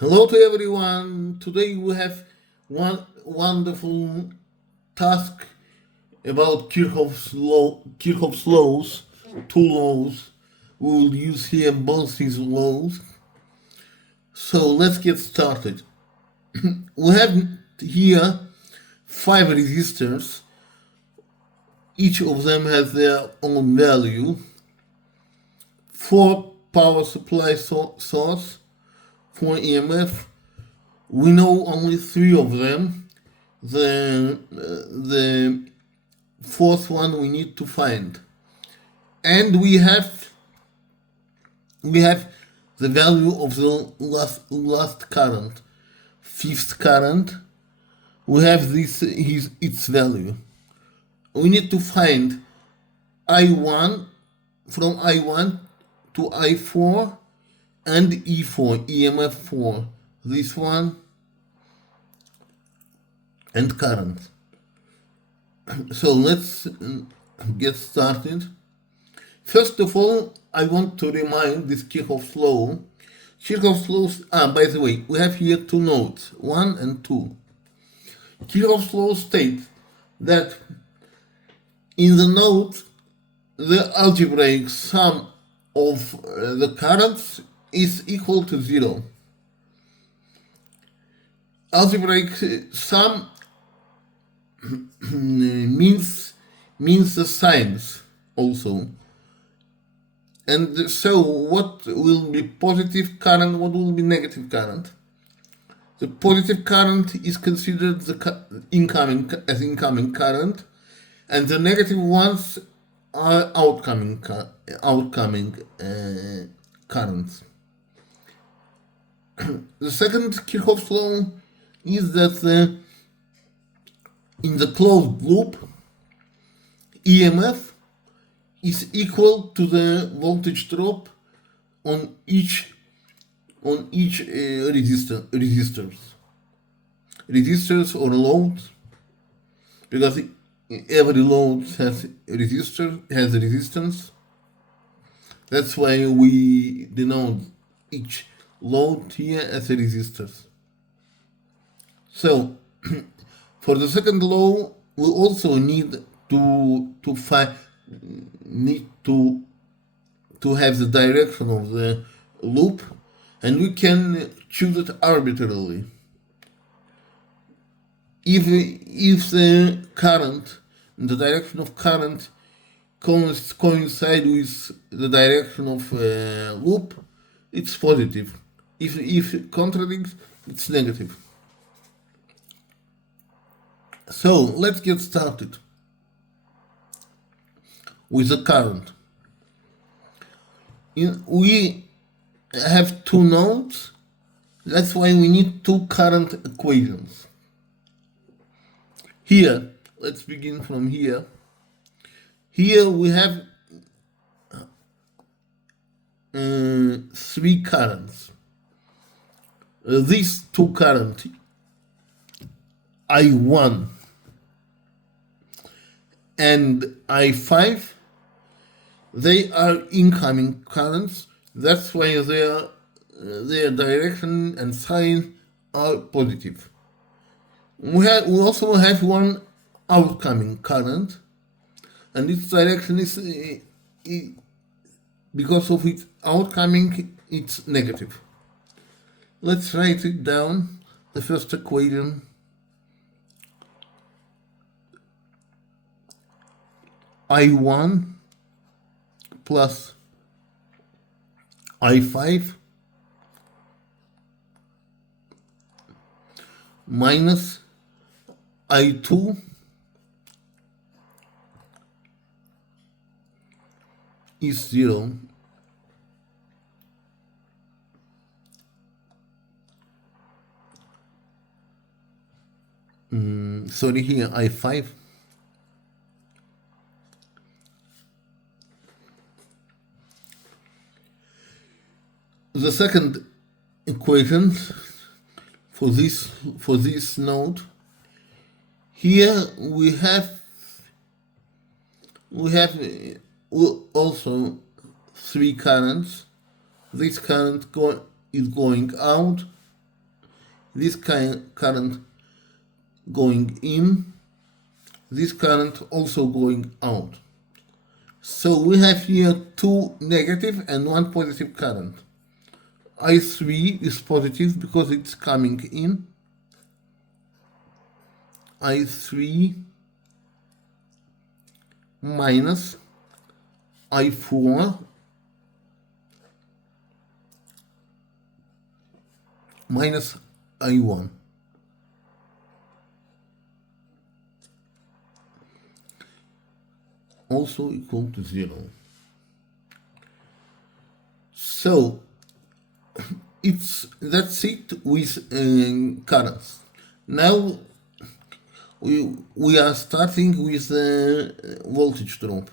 Hello to everyone. Today we have one wonderful task about Kirchhoff's laws, two laws. We will use here both these laws. So let's get started. We have here five resistors. Each of them has their own value. Four power supply source, for EMF. We know only three of them. The fourth one we need to find, and we have the value of the last current, fifth current. We have its value. We need to find I1 from I1 to I4 and E4, EMF 4, this one, and current. So let's get started. First of all, I want to remind this Kirchhoff's law. Kirchhoff's laws, by the way, we have here two nodes, 1 and 2. Kirchhoff's law states that in the node, the algebraic sum of the currents is equal to 0. Algebraic sum means the signs also. And so what will be positive current, what will be negative current? The positive current is considered the incoming current, and the negative ones are outcoming currents. The second Kirchhoff's law is that in the closed loop, EMF is equal to the voltage drop on each resistors or loads, because every load has resistance. That's why we denote each load here as a resistors. So for the second law, we also need to have the direction of the loop, and we can choose it arbitrarily. If the current, the direction of current coincide with the direction of loop, it's positive. If it contradicts, it's negative. So let's get started with the current. We have two nodes, that's why we need two current equations. Here, let's begin from here. Here we have three currents. These two currents, I1 and I5, they are incoming currents. That's why their direction and sign are positive. We also have one outcoming current, and its direction is, because of its outcoming, it's negative. Let's write it down, the first equation. I1 plus I5 minus I2 is 0. Sorry, here I5. The second equation for this node, here we have also three currents. This current is going out, this current going in, this current also going out. So we have here two negative and one positive current. I3 is positive because it's coming in. I3 minus I4 minus I1. Also equal to 0. So that's it with currents. Now we are starting with voltage drop.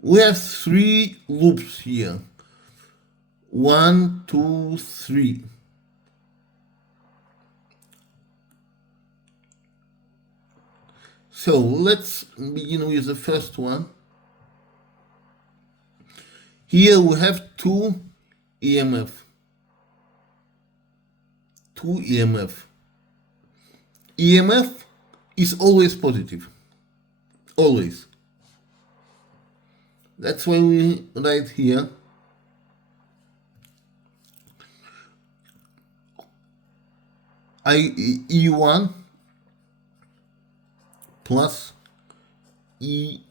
We have three loops here. 1, 2, 3. So let's begin with the first one. Here we have two EMF. EMF is always positive. Always. That's why we write here E1 plus E3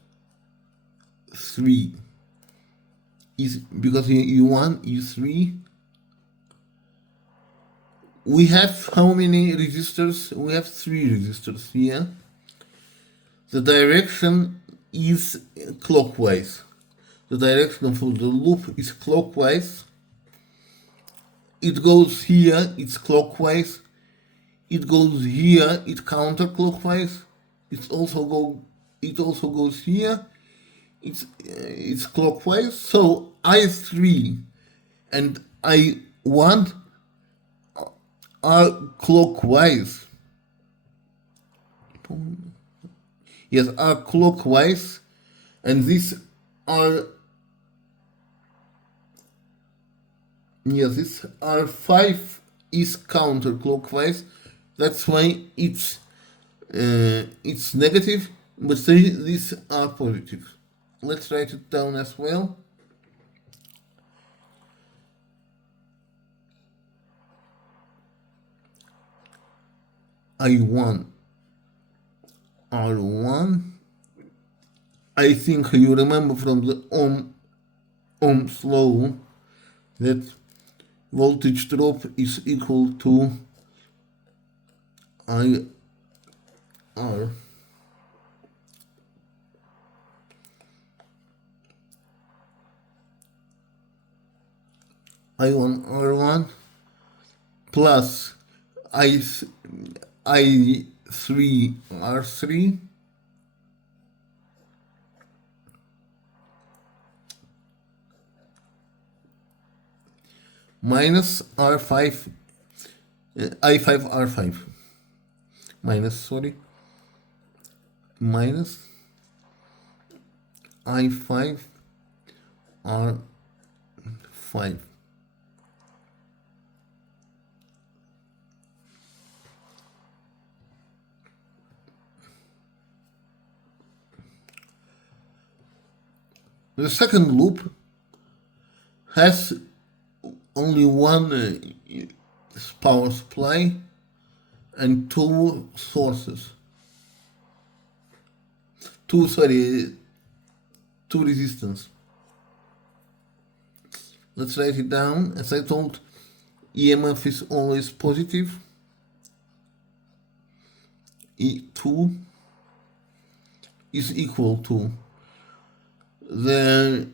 is because E1, E3. We have how many resistors? We have three resistors here. The direction is clockwise. The direction for the loop is clockwise. It goes here, it's clockwise. It goes here, it's counterclockwise. It also goes here. It's clockwise. So I3 and I1 are clockwise. Yes, are clockwise, and these are this R5 is counterclockwise. That's why it's negative, but these are positive. Let's write it down as well. I1 R1. I think you remember from the Ohm's law that voltage drop is equal to IR I1 R1 plus I3 R3 minus R5 I5 R5 minus I5 R5. The second loop has only one power supply and two sources. Two resistance. Let's write it down. As I told, EMF is always positive. E2 is equal to the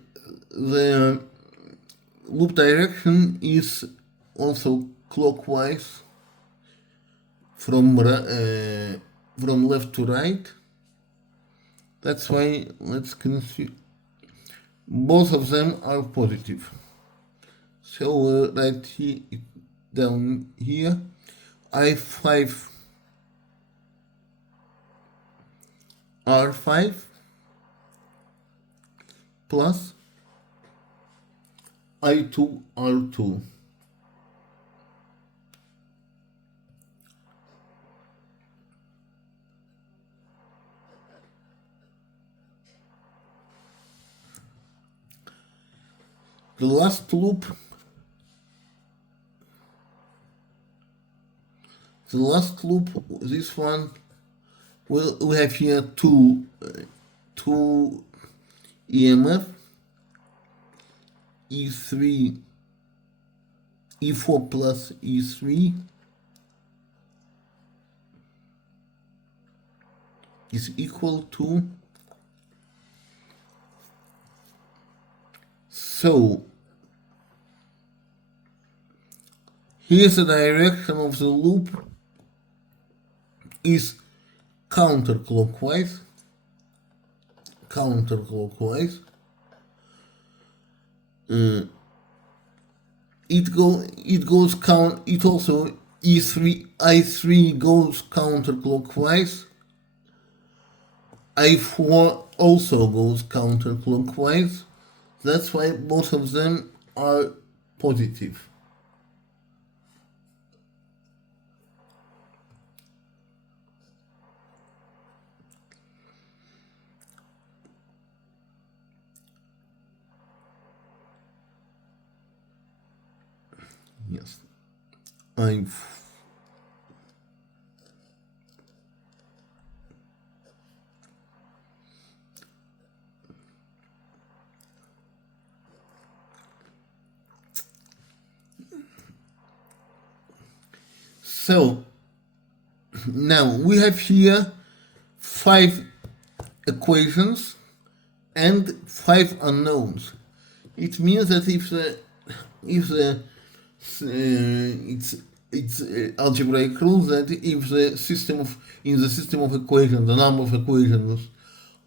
loop direction is also clockwise from left to right. That's why let's consider both of them are positive. So we'll write it down here. I5 R5 plus I2 R2. The last loop, this one, we have here two EMF, E3, E4 plus E3 is equal to, so here's the direction of the loop, is counterclockwise. It also I3 goes counterclockwise. I4 also goes counterclockwise. That's why both of them are positive. Yes. So now we have here 5 equations and 5 unknowns. It means that if it's algebraic rule that if the system of equations, the number of equations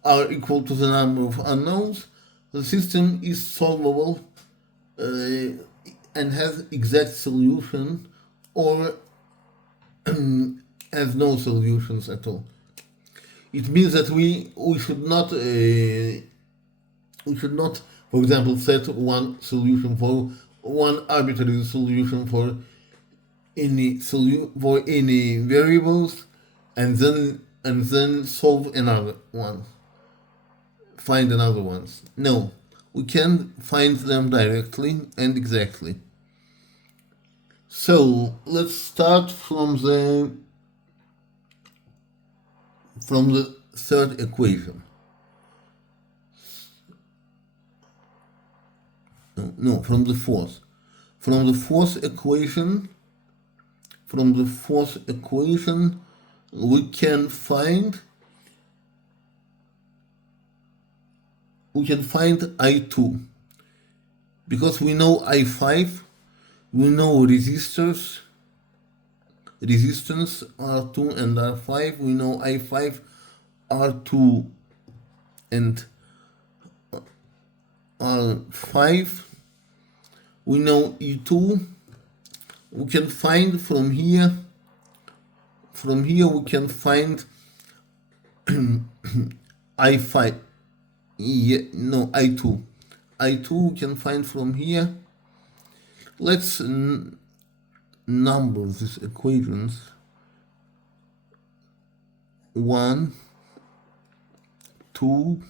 are equal to the number of unknowns, the system is solvable and has exact solution, or has no solutions at all. It means that we should not, for example, set one solution for one arbitrary solution for any variables, and then solve another one, find another ones. No, we can find them directly and exactly. So let's start from the third equation. No, from the fourth. From the fourth equation, we can find I2, because we know I5, we know resistance R2 and R5, we know I5, R2 and R5, we know E2. We can find from here we can find I5, I2 we can find from here. Let's number these equations. 1, 2,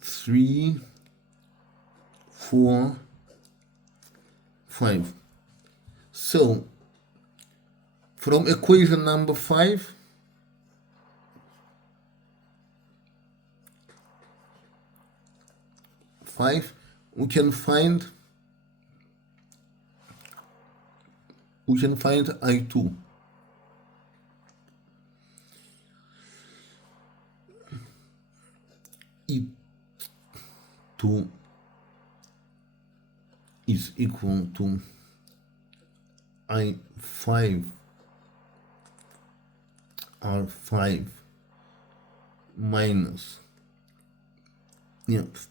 3, 4, 5. So from equation number 5, we can find I2. E2 is equal to I5 R5 minus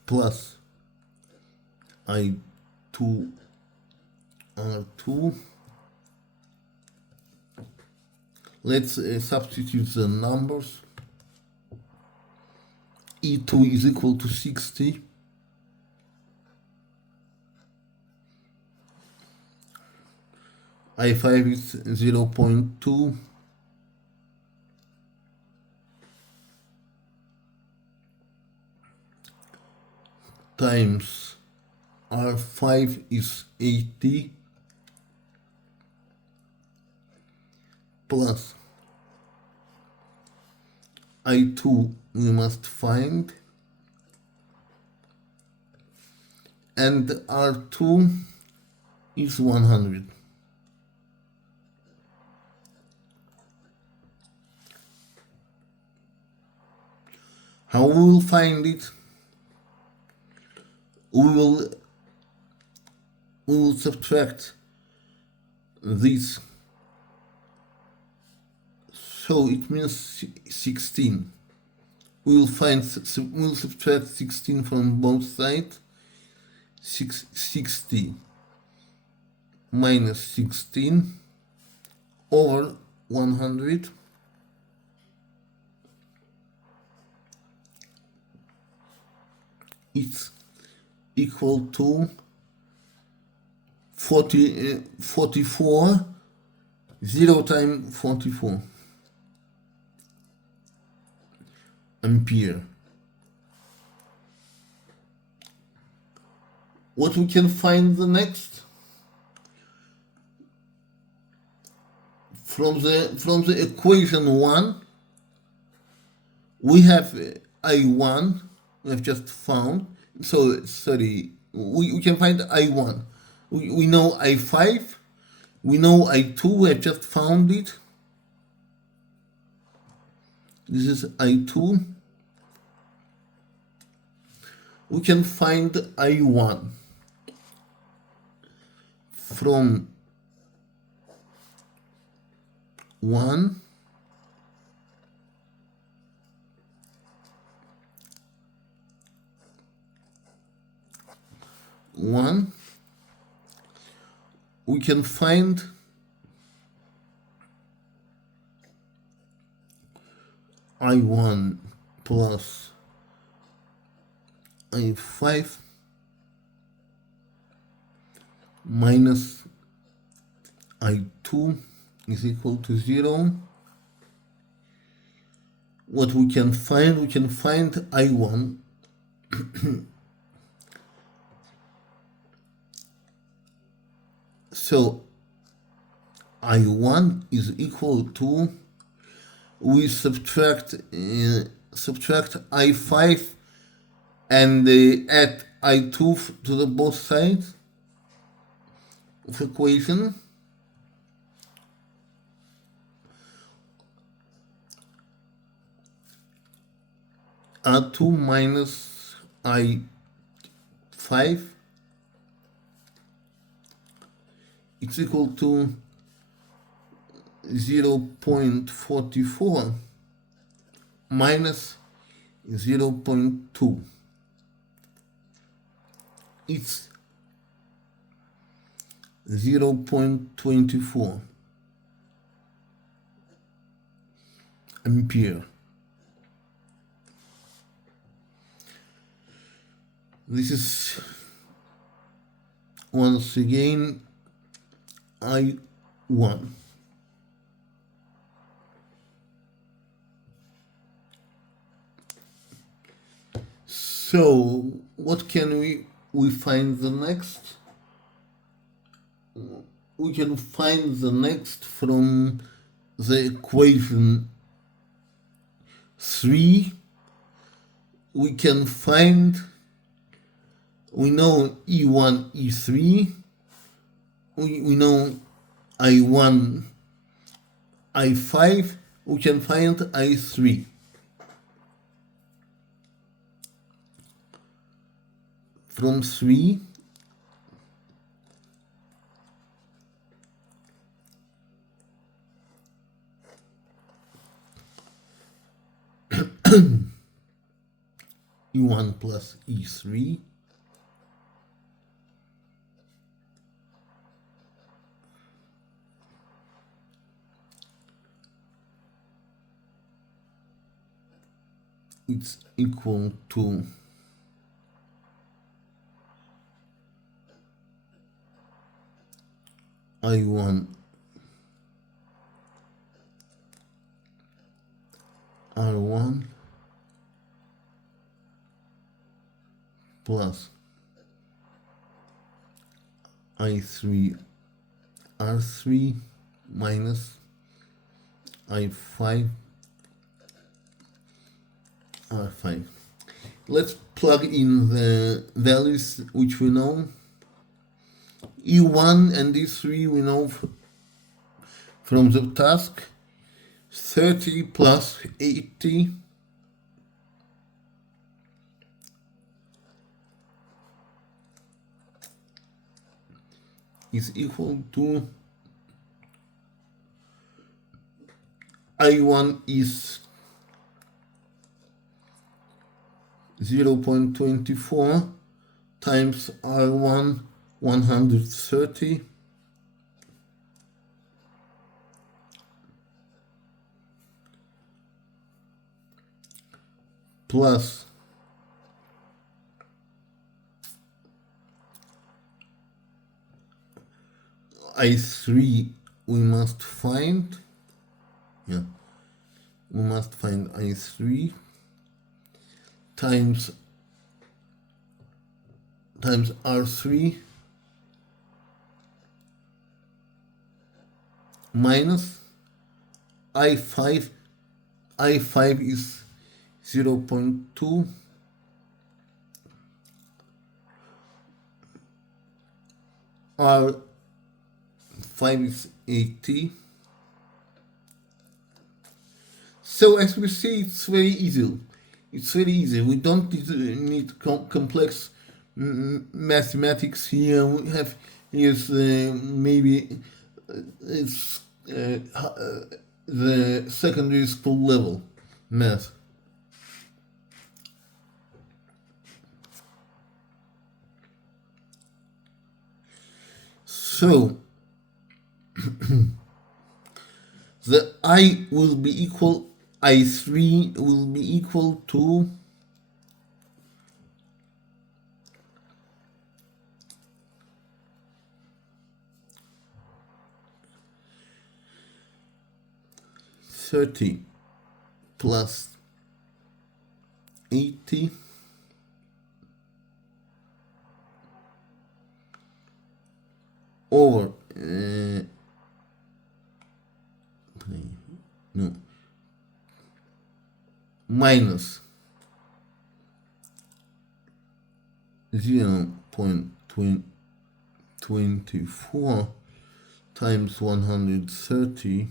plus I2 R2. Let's substitute the numbers. E2 is equal to 60. I5 is 0.2. times R5 is 80 plus I2 we must find, and R2 is 100. How we will find it? We will subtract this, so it means 16. We'll subtract 16 from both sides. 60 minus 16 over 100 is equal to 44. 0 times 44 ampere. What we can find the next? From the equation 1, we have I1, we have just found. So, sorry, we can find I1. We know I5, we know I2, we have just found it. This is I2. We can find I1 from 1 we can find I1 plus I5 minus I2 is equal to 0. What we can find I1 so I1 is equal to, we subtract I5 and add I2 to the both sides of equation. R2 minus I5 it's equal to 0.44 minus 0.2. It's 0.24 ampere. This is once again I1. So what can we find the next? We can find the next from the equation 3. We can find, we know E1, E3, we know I1, I5, we can find I3. From 3, E1 plus E3 it's equal to I1 R1 plus I3 R3 minus I5 R5. Let's plug in the values which we know. E1 and E3 we know from the task. 30 plus 80 is equal to I1 is 0.24 times R1 130 plus I3 we must find, we must find I3 times R3 minus I5 is 0.2 R5 is 80. So as we see, it's very easy. We don't need complex mathematics here. We have maybe it's the secondary school level math. So the I will be equal, I3 will be equal to $30 plus 80 over minus 0.24 times 130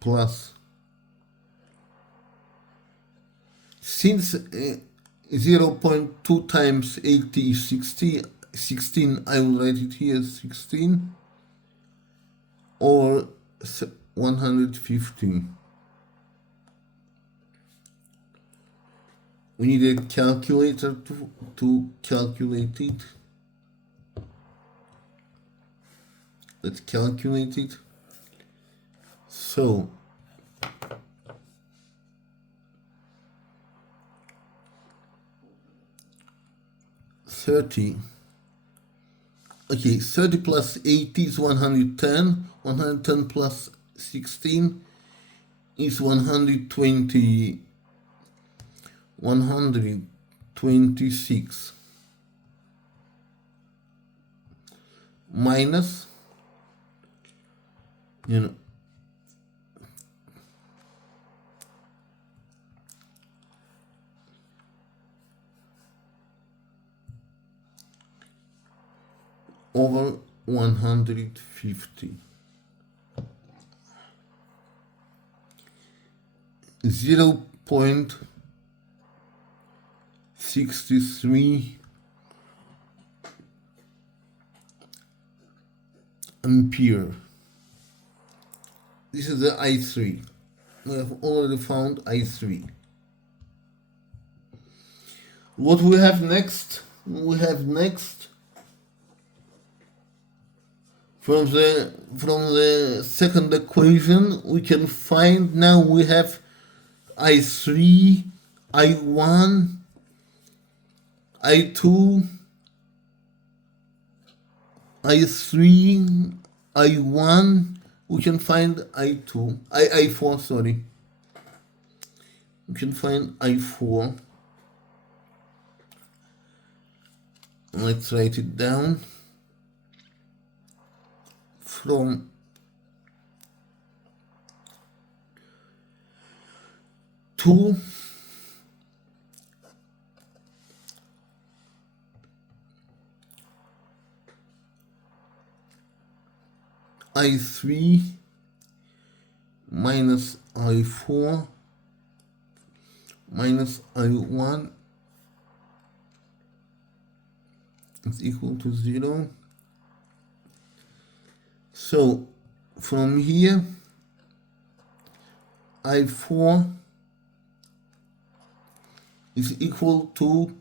plus, since 0.2 times 80 is 16, I will write it here 16 or 150. We need a calculator to calculate it. Let's calculate it. So $30 plus 80 is 110. 110 plus 16 is 126 minus, over 150. 0.63 ampere. This is the I3. We have already found I3. What we have next? We have next from the second equation we can find, now we have I3, I1, I2, I3, I1, we can find I4, sorry. We can find I4. let's write it down. From two I3 minus I4 minus I1 is equal to 0. So from here, I4 is equal to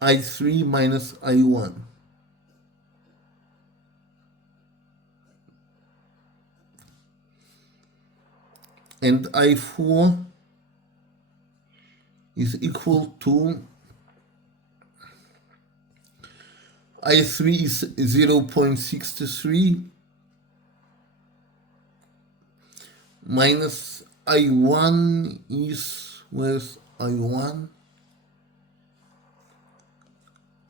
I3 minus I1. And I4 is equal to I3 is 0.63 minus I1 is, where's I1?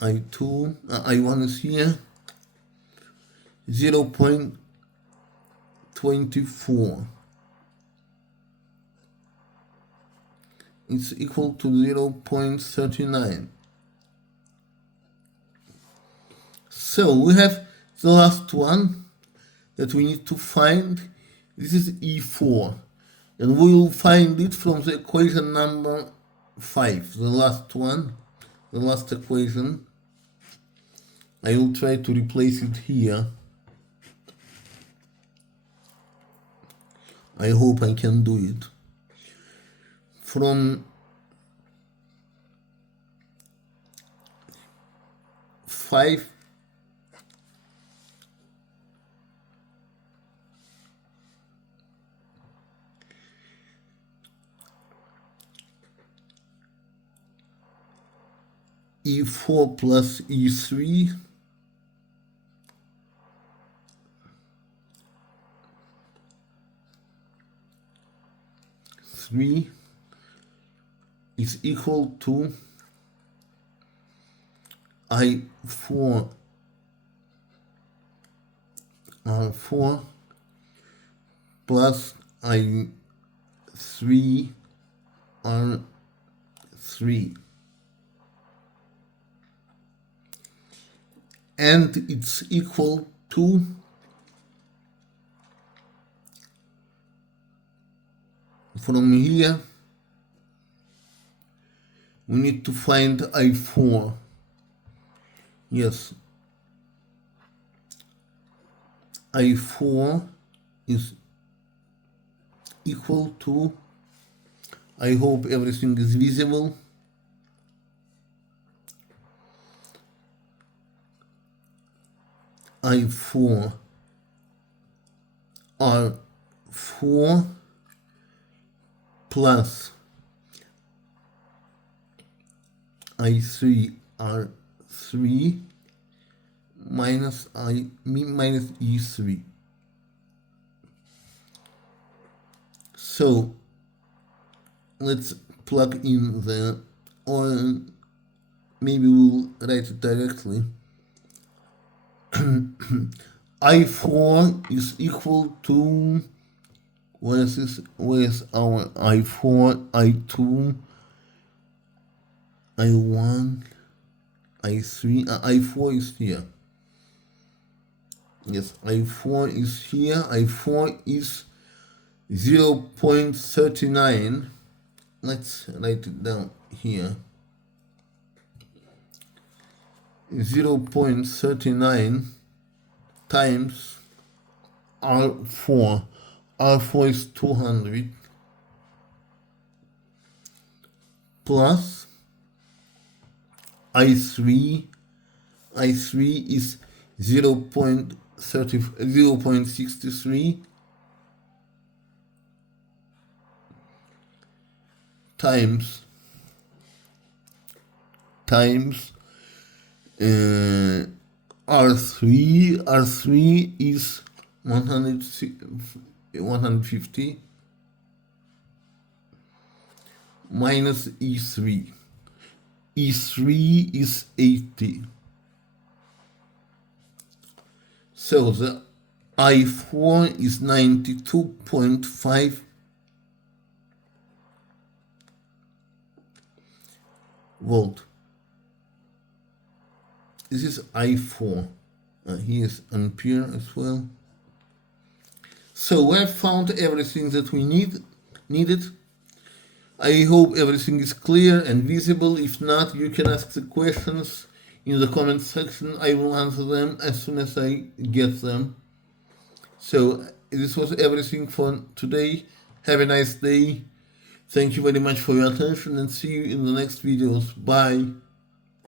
I1 is here, 0.24. It's equal to 0.39. So we have the last one that we need to find. This is E4. And we will find it from the equation number 5, the last one, the last equation. I will try to replace it here. I hope I can do it. From 5 E4 plus E3 3 is equal to I4 R4 plus I3 R3. And it's equal to from here we need to find I4. Yes, I4 is equal to, I hope everything is visible, I4 R4 plus I3 R3 minus E3. So let's plug in the, or maybe we'll write it directly. I4 is equal to, where's our I4, I2, I1, I3, I4 is here. Yes, I4 is here. I4 is 0.39. Let's write it down here. 0.39 times R4. R4 is 200 plus I3. I3 is 0.63 times R3. R3 is 150 minus E3. E3 is 80. So the I4 is 92.5 volt. This is I4. Here is ampere as well. So we have found everything that we needed. I hope everything is clear and visible. If not, you can ask the questions in the comment section. I will answer them as soon as I get them. So this was everything for today. Have a nice day. Thank you very much for your attention and see you in the next videos. Bye.